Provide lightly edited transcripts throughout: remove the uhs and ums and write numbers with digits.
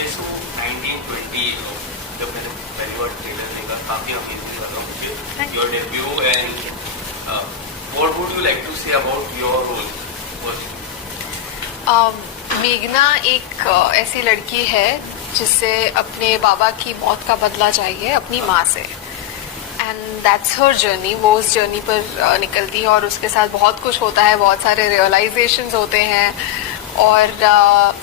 Yes, so 1920 जब मैंने पहली बार ट्रेलर देखा काफी अमेजिंग लगा मुझे your debut and what would you like to say about your role? मेघना एक ऐसी लड़की है जिससे अपने बाबा की मौत का बदला चाहिए अपनी माँ से, एंड दैट्स हर जर्नी। वो उस जर्नी पर निकलती है और उसके साथ बहुत कुछ होता है, बहुत सारे रियलाइजेशंस होते हैं। और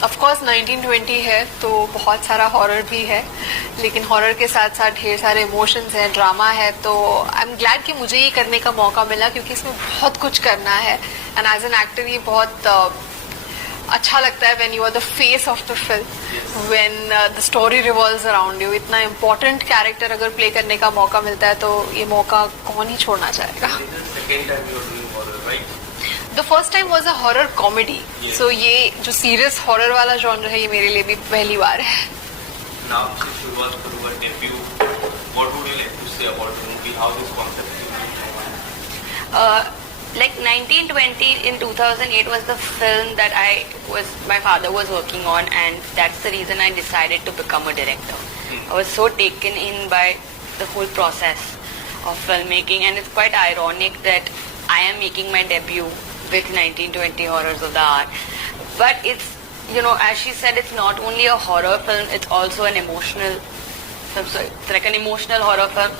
ऑफ कोर्स 1920 है तो बहुत सारा हॉरर भी है, लेकिन हॉरर के साथ साथ ढेर सारे इमोशंस हैं, ड्रामा है। तो आई एम ग्लैड कि मुझे ये करने का मौका मिला, क्योंकि इसमें बहुत कुछ करना है। एंड एज एन एक्टर ये बहुत अच्छा लगता है when you are the face of the film, when the story revolves around you. इतना इम्पोर्टेंट कैरेक्टर अगर प्ले करने का मौका मिलता है तो ये मौका कौन ही छोड़ना चाहेगा। The first time was a horror comedy, so ये जो सीरियस हॉरर वाला जॉनर है ये मेरे लिए भी पहली बार है। नाम से शुरुआत करूंगा debut, what would you like to say about the movie, how this concept Like 1920 in 2008 was the film that my father was working on, and that's the reason I decided to become a director. I was so taken in by the whole process of filmmaking, and it's quite ironic that I am making my debut with 1920 Horrors of the Art. But it's, you know, as she said, it's not only a horror film, it's also an emotional film. So it's like an emotional horror film.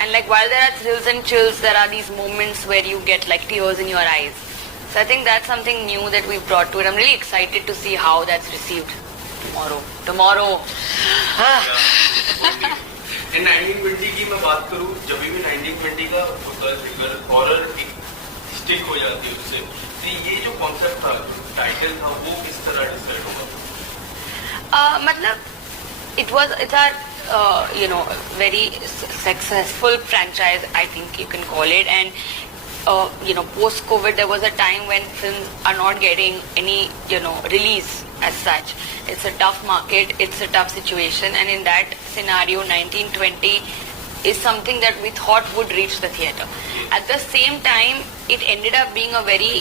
And like while there are thrills and chills, there are these moments where you get like tears in your eyes. So I think that's something new that we've brought to it. I'm really excited to see how that's received tomorrow. In 1920 की मैं बात करूँ, जब भी 1920 का trigger horror stick हो जाती है उससे, तो ये जो कॉन्सेप्ट था, टाइटल था, वो किस तरह डिसाइड होगा? मतलब it's our very successful franchise, I think you can call it. And post COVID there was a time when films are not getting any release as such. It's a tough market, it's a tough situation, and in that scenario 1920 is something that we thought would reach the theatre. At the same time, it ended up being a very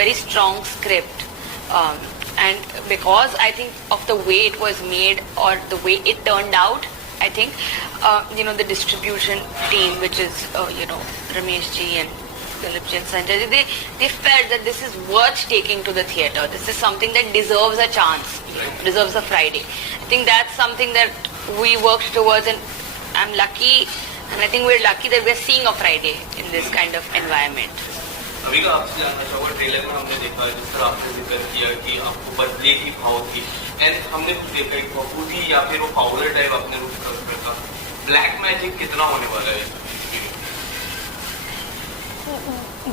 very strong script, and because I think of the way it was made or the way it turned out, I think the distribution team, which is Ramesh ji and Philip ji and Sanjay ji, they felt that this is worth taking to the theatre. This is something that deserves a chance, deserves a Friday. I think that's something that we worked towards, and I'm lucky, and I think we're lucky that we're seeing a Friday in this kind of environment. अभी का आपसे जानना चाहूँगा, trailer में हमने देखा जिस तरह आपने जिक्र किया कि आपको बदले की भाव थी, एंड हमने कुछ देखा एक बहू थी या फिर वो पाउडर टाइप आपने रूप करता। ब्लैक मैजिक कितना होने वाला है?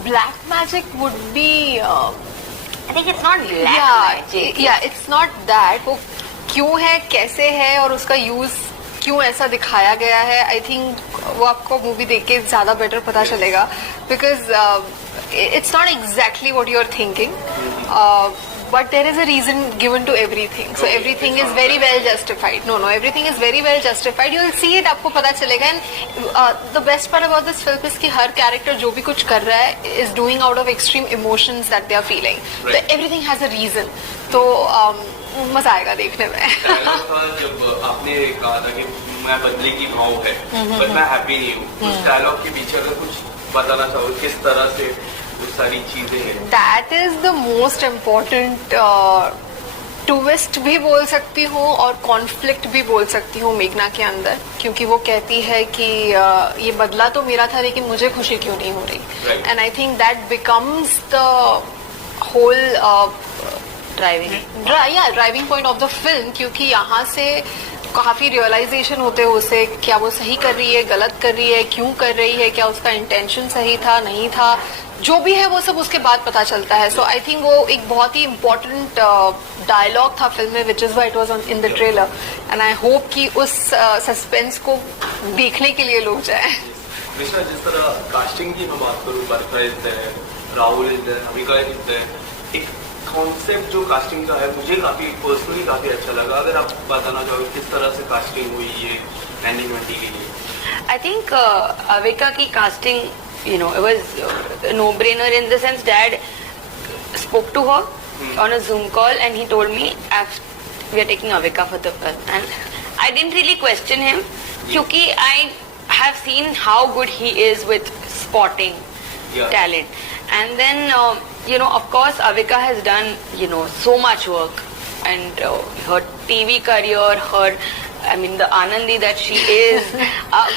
Black magic would be I think it's not black magic. Yeah, it's not that. वो क्यों है, कैसे है और उसका यूज क्यों ऐसा दिखाया गया है, आई थिंक वो आपको मूवी देख के ज्यादा बेटर पता चलेगा, because it's not exactly what you're thinking, but there is a reason given to everything, so everything is very well justified. No, everything is very well justified. You'll see it, आपको पता चलेगा. And the best part about this film is कि हर character जो भी कुछ कर रहा है is doing out of extreme emotions that they are feeling. So everything has a reason. तो मजा आएगा देखने में. जब आपने कहा था कि मैं बदले की भाव है, but मैं हैप्पी नहीं हूँ, उस डायलॉग के पीछे अगर कुछ बताना चाहो किस तरह से वो सारी चीजें हैं? That is the most important twist भी बोल सकती हूँ और कॉन्फ्लिक्ट भी बोल सकती हूँ मेघना के अंदर, क्योंकि वो कहती है कि ये बदला तो मेरा था लेकिन मुझे खुशी क्यों नहीं हो रही, and I think that becomes the whole driving point of the film, क्योंकि यहाँ से काफी रियलाइजेशन होते हैं उसे, क्या वो सही कर रही है, गलत कर रही है, क्यों कर रही है, क्या उसका इंटेंशन सही था, नहीं था, जो भी है वो सब उसके बाद पता चलता है. सो आई थिंक वो एक बहुत ही इम्पोर्टेंट डायलॉग था फिल्म में, which is why it was in the trailer, and I hope कि उस सस्पेंस को देखने के लिए लोग जाए. जिस तरह कास्टिंग की मैं बात करूँ, Barkha is there, Rahul is there, Amika is there, एक कॉन्सेप्ट जो कास्टिंग का है मुझे काफी पर्सनली काफी अच्छा लगा. अगर आप बताना चाहोगे किस तरह से कास्टिंग हुई है 1920 के लिए? I think Avika ki casting, it was a no-brainer in the sense Dad spoke to her on a Zoom call and he told me, we are taking Avika for the film, and I didn't really question him, क्योंकि I have seen how good he is with spotting talent, and then of course Avika has done so much work, and her TV career, the Anandi that she is,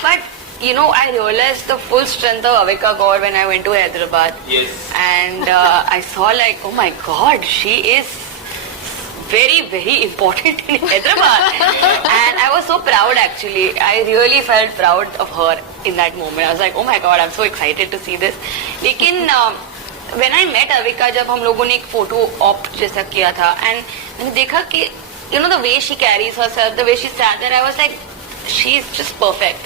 but I realized the full strength of Avika Gaur when I went to Hyderabad. Yes. And I saw like, oh my God, she is very, very important in Hyderabad. And I was so proud actually. I really felt proud of her in that moment. I was like, oh my God, I'm so excited to see this. लेकिन when I met Avika, जब हम लोगों ने एक photo op जैसा किया था, and मैंने देखा कि the way she carries herself, the way she sat there, I was like, she's just perfect.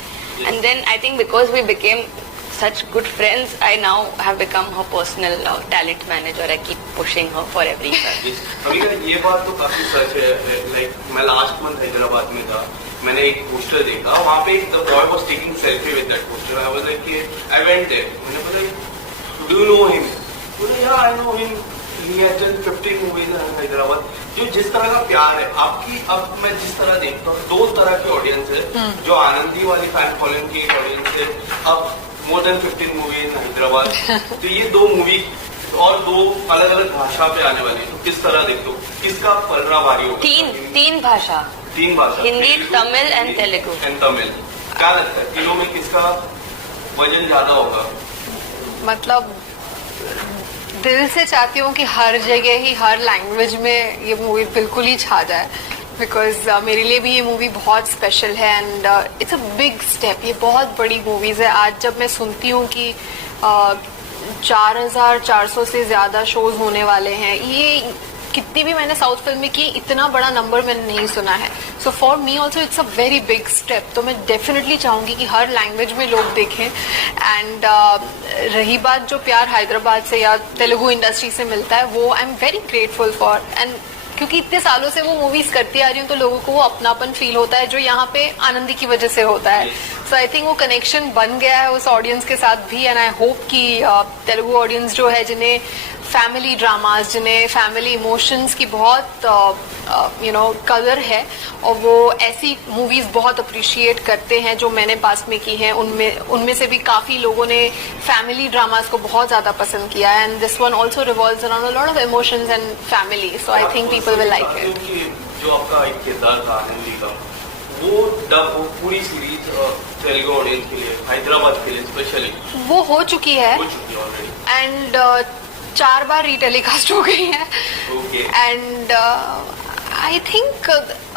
And then I think because we became such good friends, I now have become her personal talent manager. I keep pushing her for every film. अभी ये बात तो काफी सच है. Like मैं last month Hyderabad में था, मैंने एक पोस्टर देखा, वहाँ पे the boy was taking selfie with that poster. I was like, I went there, मैंने बोला डू यू नो हिम? बोले yeah I know him, he has done 15 movies in Hyderabad. जो जिस तरह का प्यार है आपकी, अब मैं जिस तरह देखता हूँ, दो तरह की ऑडियंस है. जो आनंदी वाली फैन फॉलोइंग की ऑडियंस है, अब मोर देन 15 मूवी इन हैदराबाद. तो ये दो मूवी और दो अलग अलग भाषा पे आने वाली है, तो किस तरह देखते हो, किसका पलड़ा भारी होगा? तीन भाषा, हिंदी, तमिल एंड तेलुगु. क्या लगता है तीनों में किसका वजन ज्यादा होगा? मतलब दिल से चाहती हूँ कि हर जगह ही हर लैंग्वेज में ये मूवी बिल्कुल ही छा जाए, बिकॉज मेरे लिए भी ये मूवी बहुत स्पेशल है and it's a big step. ये बहुत बड़ी मूवीज है. आज जब मैं सुनती हूँ कि 4400 से ज्यादा शोज होने वाले हैं, ये कितनी भी मैंने साउथ फिल्म में की, इतना बड़ा नंबर मैंने नहीं सुना है. So for me also it's a very big step. तो मैं डेफिनेटली चाहूंगी कि हर लैंग्वेज में लोग देखें. एंड रही बात जो प्यार हैदराबाद से या तेलुगु इंडस्ट्री से मिलता है, वो I am very grateful for. And क्योंकि इतने सालों से वो मूवीज करती आ रही हूँ, तो लोगों को वो अपनापन फील होता है जो यहाँ पे आनंदी की वजह से होता है. सो आई थिंक वो कनेक्शन बन गया है उस ऑडियंस के साथ भी. एंड आई होप कि तेलुगु ऑडियंस जो है, जिन्हें फैमिली ड्रामास, जिन्हें फैमिली इमोशंस की बहुत कदर है, और वो ऐसी मूवीज बहुत अप्रिशिएट करते हैं जो मैंने पास में की हैं, उनमें से भी काफी लोगों ने फैमिली ड्रामास को बहुत ज्यादा पसंद किया है. And this one also revolves around a lot of emotions and family. So I think people will like it. जो आपका एक किरदार था आनंदी का, वो पूरी सीरीज तेलुगु ऑडियंस के लिए, हैदराबाद के लिए स्पेशली वो हो चुकी है ऑलरेडी. एंड 4 बार रीटेलीकास्ट हो गई है. एंड आई थिंक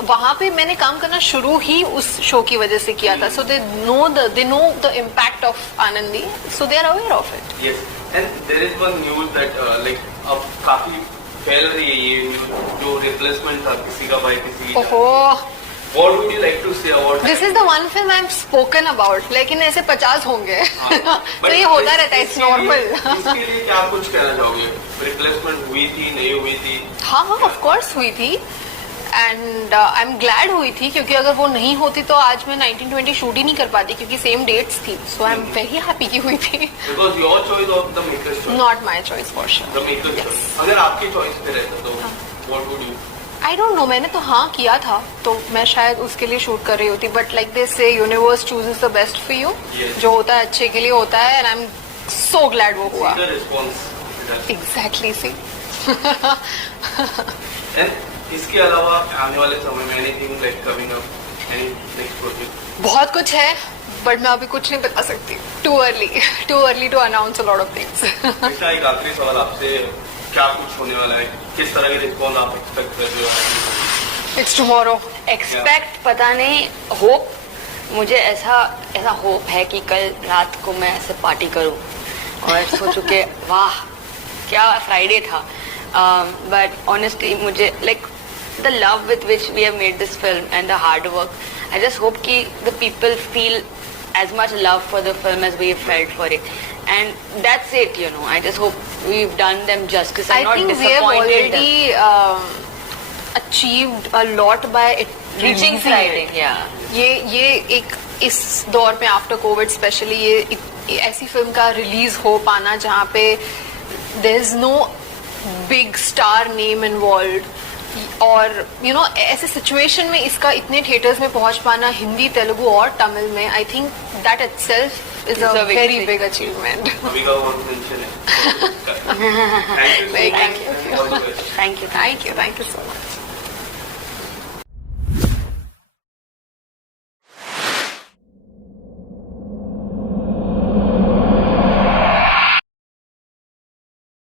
वहां पे मैंने काम करना शुरू ही उस शो की वजह से किया था. So they know the impact of Anandi, so they are aware of it. Yes. And there is one news that like अब काफी फैल रही है ये जो रिप्लेसमेंट था किसी का बाय किसी की. ओहो, What would you like to say about This is the one film I'm spoken about. लेकिन ऐसे 50 होंगे. तो ये होता रहता है, इट्स नॉर्मल. इसके लिए क्या कुछ कहना चाहोगे? रिप्लेसमेंट हुई थी, नहीं हुई थी? हाँ, ऑफ कोर्स हुई थी. एंड आई एम ग्लैड हुई थी, क्योंकि अगर वो नहीं होती तो आज मैं 1920 शूट ही नहीं कर पाती, क्योंकि सेम डेट्स थी. सो आई एम वेरी हैप्पी की हुई थी. Because your choice of the maker's choice. Not my choice for sure. The maker's choice. अगर आपकी चॉइस पे रहता तो what would you? I don't know. मैंने तो हाँ किया था, तो मैं शायद उसके लिए शूट कर रही होती. बट लाइक दिस से universe chooses the best for you. जो होता है अच्छे के लिए होता है. And I am so glad वो हुआ. एग्जैक्टली सी. इसके अलावा आने वाले समय में anything like coming up, any next project? बहुत कुछ है, बट मैं अभी कुछ नहीं बता सकती. Too early to announce a lot of things. एक आखिरी सवाल आपसे, क्या कुछ होने वाला है, किस तरह के रिस्पॉन्स आप एक्सपेक्ट करते हो? It's tomorrow. एक्सपेक्ट पता नहीं, होप, मुझे ऐसा होप है कि कल रात को मैं ऐसे पार्टी करूं और सोचूं कि वाह क्या फ्राइडे था. बट ऑनेस्टली मुझे like the love with which we have made this film and the hard work, I just hope कि the people feel as much love for the film as we felt for it, and that's it. I just hope we've done them justice. I'm not disappointed. I think we have already achieved a lot by it reaching Friday. Yeah. ये एक इस दौर में after Covid specially ये ऐसी film का release हो पाना जहाँ पे there is no big star name involved. और ऐसे सिचुएशन में इसका इतने थिएटर्स में पहुंच पाना हिंदी, तेलुगु और तमिल में, आई think that itself is a very big achievement. अभी का वो मेंशन है. Thank you. Thank you. Thank you. Thank you so much.